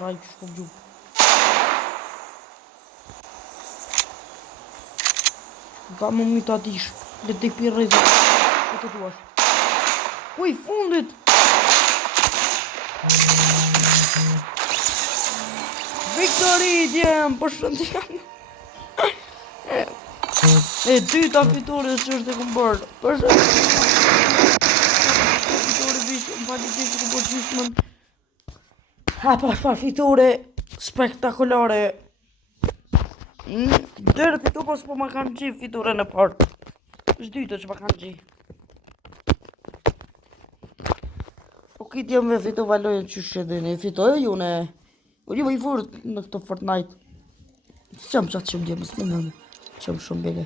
Raj që shkom gjumë. Ka më mi të atish. Dhe të pi rrezë. Dhe të duash. Kuj fundit! Victory djem! Përshëndetje! E dyta fitore që është e kom bërë. Përshëndetje! Fitore vishë, më fali që kom bërë gjysmën. Pa fitore spektakolare. Dërë fitu pas po ma kanë gjithë fitore në partë. është dyta që ma kanë gjithë. Po këtë jam me fitu valojnë që shedheni. Fitoj ju në... U një më i furt në këto Fortnite. Që jam qatë shumë djemë, së më nëmë. Që jam shumë bege.